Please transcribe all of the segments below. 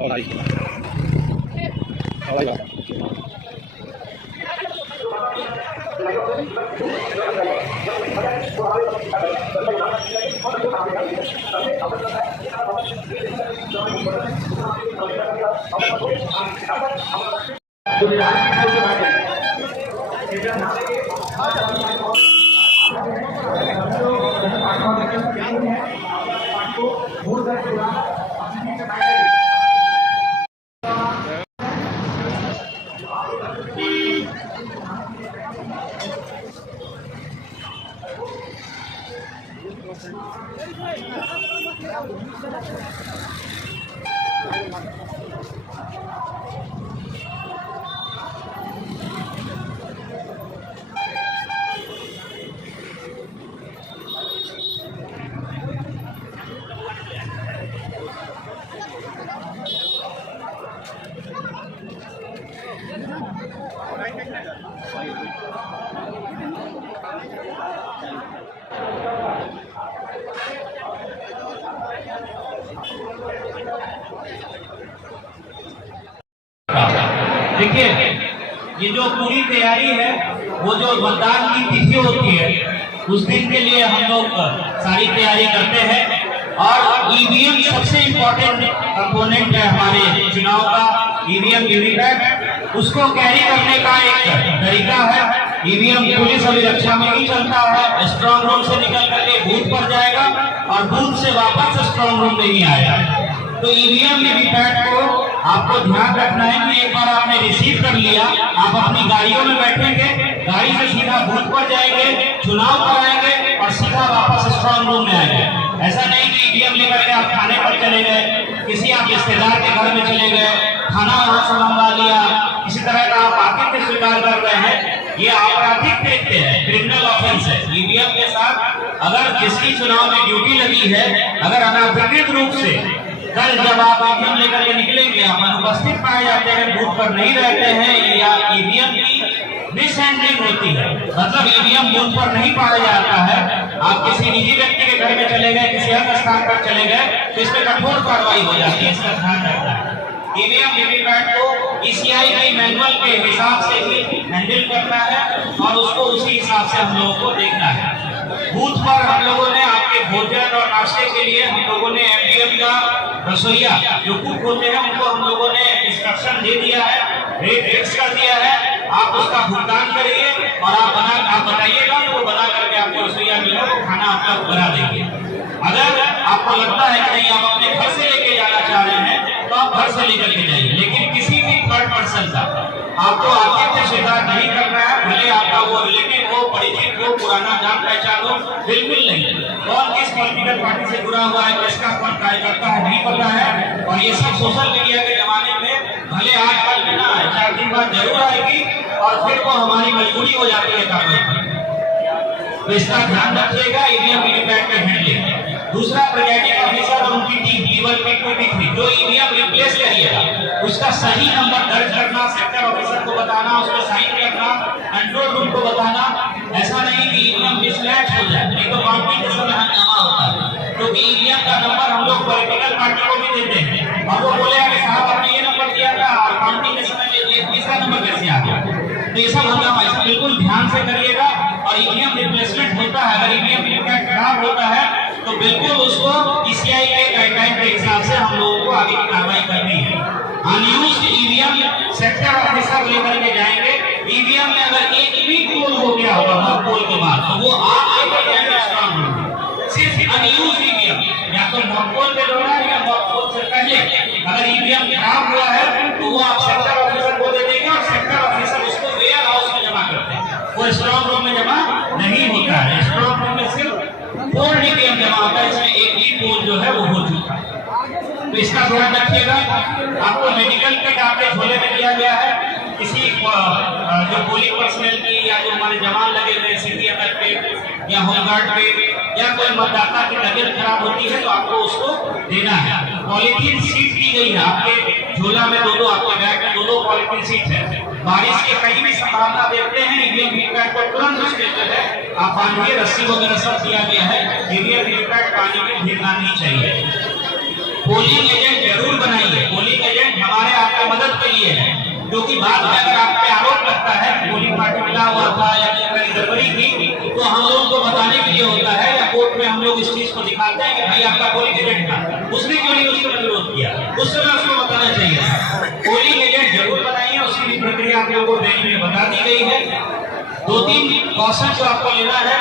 और आई देखिए, ये जो पूरी तैयारी है वो जो मतदान की तिथि होती है उस दिन के लिए हम लोग सारी तैयारी करते हैं। और ईवीएम सबसे इम्पोर्टेंट कंपोनेंट है हमारे चुनाव का। ईवीएम वीवीपैट उसको कैरी करने का एक तरीका है। ईवीएम पुलिस अभिरक्षा में ही चलता है। स्ट्रांग रूम से निकल करके बूथ पर जाएगा और बूथ से वापस स्ट्रांग रूम में ही आएगा। तो ईवीएम वीवीपैट को आपको ध्यान रखना है कि एक बार आपने रिसीव कर लिया, आप अपनी गाड़ियों में बैठेंगे, गाड़ी से सीधा बूथ पर जाएंगे, चुनाव कराएंगे और सीधा वापस स्ट्रांग रूम में आएंगे। ऐसा नहीं कि ईवीएम लेकर के आप थाने पर चले गए, किसी आप रिश्तेदार के घर में चले गए, खाना वहां से मंगवा लिया, किसी तरह का आप आतिथ्य स्वीकार कर रहे हैं, ये आपराधिक कृत्य है, क्रिमिनल ऑफेंस है। ईवीएम के साथ अगर जिसकी चुनाव में ड्यूटी लगी है, अगर अनाधिकृत रूप से कल जब आप ईवीएम लेकर के निकलेंगे, आप अनुपस्थित पाए जाते हैं, बूथ पर नहीं रहते हैं या ईवीएम की मिसहैंडलिंग होती है, मतलब ईवीएम बूथ पर नहीं पाया जाता है, आप किसी निजी व्यक्ति के घर में चले गए, किसी अन्य स्थान पर चले गए, तो इस पर कठोर कार्रवाई हो जाती है। इसका ध्यान रखना है। ईवीएम वीवीपैट को ईसीआई के मैनुअल के हिसाब से ही हैंडल करना है और उसको उसी हिसाब से हम लोगों को देखना है। बूथ पर हम लोगों ने आपके भोजन और नाश्ते के लिए हम लोगों ने एमडीएम का रसोईया जो कुक होते हैं उनको हम लोगों ने इंस्ट्रक्शन दे दिया है, रेट फिक्स कर दिया है, आप उसका भुगतान करिए और आप बताइएगा तो वो बना करके आपको रसोईया मिलेगा, वो खाना आपका बना देंगे। अगर आपको लगता है कि नहीं आप अपने घर से लेके जाना चाह रहे हैं तो आप घर से लेकर के जाइए, लेकिन किसी भी थर्ड पर्सन का आपको आतिथ्य स्वीकार नहीं करना है, भले आपका वो रिलेटिव हो, परिचित हो, पुराना जान पहचान हो, बिल्कुल नहीं। कौन किस पॉलिटिकल पार्टी से जुड़ा हुआ है, किसका कौन कार्यकर्ता है, नहीं पता है। और ये सब सोशल मीडिया के जमाने में भले आज कल में ना आए, 4 दिन बाद जरूर आएगी और फिर वो हमारी मजबूरी हो जाती है कार्रवाई की। तो इसका ध्यान रखिएगा ईवीएम वीवीपैट में हैंडलिंग। दूसरा, प्रिजाइडिंग ऑफिसर और उनकी टीम लीवल पिक जो ईवीएम रिप्लेस करिएगा उसका सही नंबर दर्ज करना, सेक्टर ऑफिसर को बताना, उसको साइन करना, कंट्रोल रूम को बताना। ऐसा नहीं कि ईवीएम मिसमैच हो जाए, नहीं तो काउंटिंग के समय हंगामा होता है, क्योंकि ईवीएम का नंबर हम लोग पॉलिटिकल पार्टी को भी देते हैं और वो बोलेगा कि साहब आपने ये नंबर दिया था और काउंटिंग के समय ये तीसरा नंबर कैसे आ गया। तो ये सब हंगामा, ऐसा बिल्कुल ध्यान से करिएगा। और ईवीएम रिप्लेसमेंट होता है, अगर ईवीएम वीवीपैट खराब होता है तो बिल्कुल उसको ईसीआई के गाइडलाइन के हिसाब से हम लोगों को आगे की कार्रवाई करनी है। अनयूज्ड ईवीएम सेक्टर ऑफिसर लेकर के जाएंगे। ईवीएम में अगर एक भी पोल हो गया होगा मॉक पोल के बाद तो वो आप लेकर जाएंगे स्ट्रांग रूम। सिर्फ अनयूज्ड ईवीएम या तो मॉक पोल के दौरान या मॉक पोल से पहले अगर ईवीएम खराब हुआ है तो वो आप सेक्टर ऑफिसर को दे देंगे और सेक्टर ऑफिसर उसको वेयर हाउस में जमा करते हैं, वो स्ट्रांग रूम में जमा नहीं होता है। स्ट्रांग रूम में सिर्फ 4 ईवीएम जमा होता है, इसमें एक ही पोल जो है वो हो चुका है। तो इसका ध्यान रखिएगा। आपको मेडिकल किट आपके झोले में दिया गया है। किसी जो पोलिंग पर्सनल की या जो हमारे जवान लगे हुए सीटीएमएफ पे या होमगार्ड पे या कोई मतदाता की तबीयत खराब होती है तो आपको उसको देना है। पॉलीथीन सीट दी गई है आपके झोला में, दो आपके बैग में 2 पॉलीथीन सीट है। बारिश की कहीं भी संभावना देखते हैं ईवीएम वीवीपैट को तुरंत उसके जो है आप बांधिए, रस्सी वगैरह सब दिया गया है। ईवीएम वीवीपैट पानी में भीगना नहीं चाहिए। पोलिंग एजेंट जरूर बनाइए। पोलिंग एजेंट हमारे आपके मदद के लिए है, क्योंकि बाद में अगर आप पे आरोप लगता है पोलिंग पार्टी मिला हुआ था या कहीं गड़बड़ी थी, तो हम लोगों को बताने के लिए होता है या कोर्ट में हम लोग इस चीज को दिखाते हैं कि भाई आपका पोलिंग एजेंट था, उसने क्यों नहीं उसको विरोध किया, उस समय उसको बताना चाहिए। पोलिंग एजेंट जरूर बनाइए, उसकी भी प्रक्रिया आप लोगों को बैंक में बता दी गई है। 2-3 कॉशन जो आपको लेना है,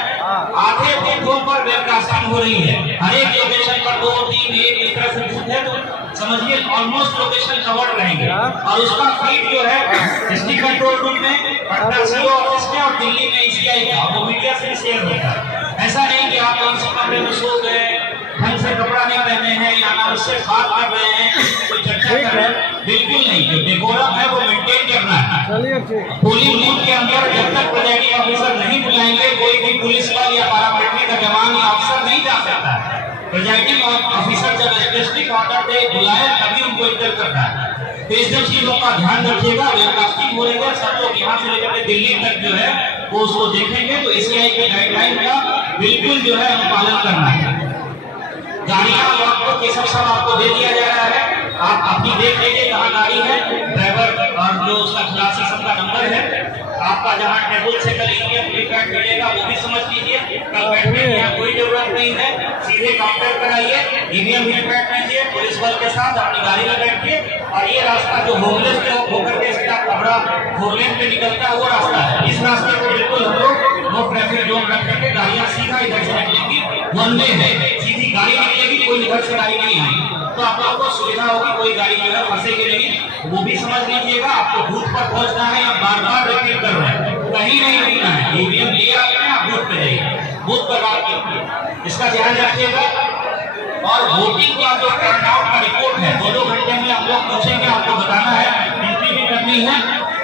आधे बूथों पर वेबकास्टिंग हो रही है, हर एक लोकेशन पर 2-3-1 इस तरह से बूथ है, तो समझिए ऑलमोस्ट लोकेशन कवर्ड रहेंगे। और उसका फीड जो है डिस्ट्रिक्ट कंट्रोल रूम में, पटना सीओ ऑफिस में और दिल्ली में ईसीआई का, वो मीडिया से भी शेयर होता है। ऐसा नहीं कि आप कौन से कमरे में सो गए, ढंग से कपड़ा नहीं पहने हैं या ना उससे बात कर रहे हैं, कोई चर्चा कर रहे हैं, बिल्कुल नहीं। जो डेकोरम है वो मेंटेन करना है। पोलिंग बूथ के अंदर जब तक प्रिजाइडिंग ऑफिसर नहीं बुलाएंगे, कोई भी पुलिस बल या पारामिलिट्री का जवान या अफसर नहीं जा सकता है। प्रिजाइडिंग ऑफिसर जब स्पेसिफिक ऑर्डर दे बुलाए तभी उनको एंटर करना है। तो इस सब चीजों का ध्यान रखिएगा। वेबकास्टिंग हो रही है, सब लोग यहाँ से लेकर के दिल्ली तक जो है वो उसको देखेंगे, तो ईसीआई की गाइडलाइन का बिल्कुल जो है हम पालन करना है। गाड़ियां लॉकबुक ये सब आपको दे दिया जा रहा है, आप अपनी देख लीजिए कहाँ गाड़ी है, ड्राइवर और जो उसका खलासी सबका नंबर है। आपका जहाँ टेबल से कल ईवीएम वीवीपैट मिलेगा वो भी समझ लीजिए। कल बैठने की यहाँ कोई जरूरत नहीं है, सीधे काउंटर पर आइए, ईवीएम वीवीपैट लीजिए, पुलिस बल के साथ अपनी गाड़ी में बैठिए। और ये रास्ता जो होमलेस चौक होकर के सीधा कपड़ा 4 लेन पे निकलता है वो रास्ता है। इस रास्ते को बिल्कुल हम लोग नो ट्रैफिक जोन रख करके गाड़ियाँ सीधा इधर से निकलेंगी, वन वे है, सीधी गाड़ी निकलेगी, कोई इधर से गाड़ी नहीं आएगी, तो आप लोगों को सुविधा होगी, कोई गाड़ी जो है फंसेगी नहीं। वो भी समझ लीजिएगा। आपको बूथ पर पहुंचना है या बार बार रिपीट कर रहे हैं, कहीं नहीं रुकना है। ईवीएम ले आते हैं, आप बूथ पे जाइए, बूथ पर बात कीजिए, इसका ध्यान रखिएगा। और वोटिंग का जो टर्नआउट का रिपोर्ट है 2-2 घंटे में हम लोग पूछेंगे, आपको बताना है, एंट्री भी करनी है,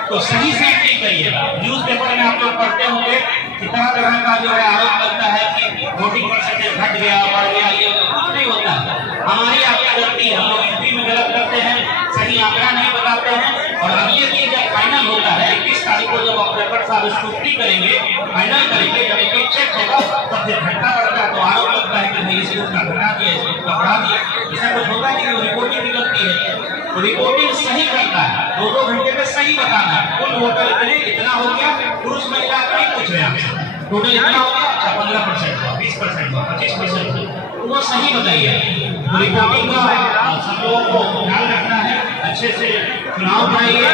तो सही से एंट्री करिएगा। न्यूज पेपर में आप लोग पढ़ते होंगे कि तरह का जो है आरोप लगता है कि वोटिंग परसेंटेज घट गया, बढ़ गया, ये कुछ नहीं होता है। हमारी आपकी गलती है, हम लोग एंट्री में गलत करते हैं, सही आंकड़ा नहीं बताते हैं। और अब ये चीज जब फाइनल होता है 21 तारीख को, जब ऑपरेटर साहब स्क्रूटनी करेंगे, फाइनल करेंगे, जब एक चेक होगा तब फिर घटना बढ़ता है, तो आरोप लगता है कि नहीं इस का घटा दिया, इस का बढ़ा दिया, इससे कुछ होता नहीं, वो रिपोर्टिंग की गलती है। तो रिपोर्टिंग सही करना है, 2-2 घंटे में सही बताना है। कुल वोटर इतना हो गया, पुरुष महिला नहीं पूछ रहे आपसे, टोटल इतना हो गया, 15% हुआ, 20% हुआ, 25% हुआ, तो वो सही बताइए। तो रिपोर्टिंग का सब लोगों को ध्यान रखना है। अच्छे से चुनाव कराइए,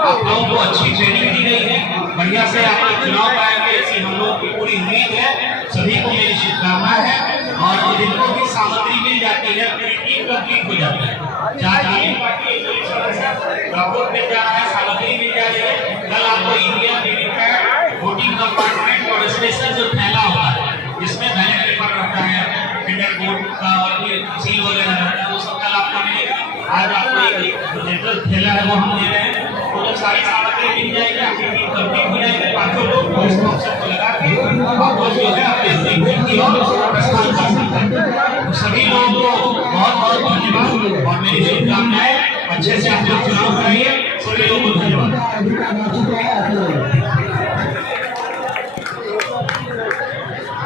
आप लोगों को अच्छी ट्रेनिंग दी गई है, बढ़िया से आप लोग चुनाव कराएंगे, ऐसी हम लोग की पूरी उम्मीद है। सभी को मेरी शुभकामनाएं हैं। और जिनको भी सामग्री मिल जाती है, पूरी टीम कंप्लीट हो जाती है, चाहे मिल जा रहा है, सामग्री मिल जा रही है। कल आपको ईवीएम वीवीपैट, वोटिंग कंपार्टमेंट और स्पेशल जो थैला होता है जिसमें बैलेट पेपर रहता है, टेंडर बोर्ड का और भी सील वगैरह रहता है, वो सब कल आपको मिलेगा। आज आपको एक जनरल थैला है वो हम दे रहे हैं, तो जब सारी सामग्री मिल जाएगी, आपकी टीम कंप्लीट हो जाएगी, 5 लोग इस ऑप्शन को लगा के आप लोग जो है अपने बूथ की ओर प्रस्थान कर सकते हैं। सभी लोगों को बहुत बहुत धन्यवाद और मेरी शुभकामनाएं। अच्छे से आप लोग चुनाव कराइए। सभी लोगों को धन्यवाद।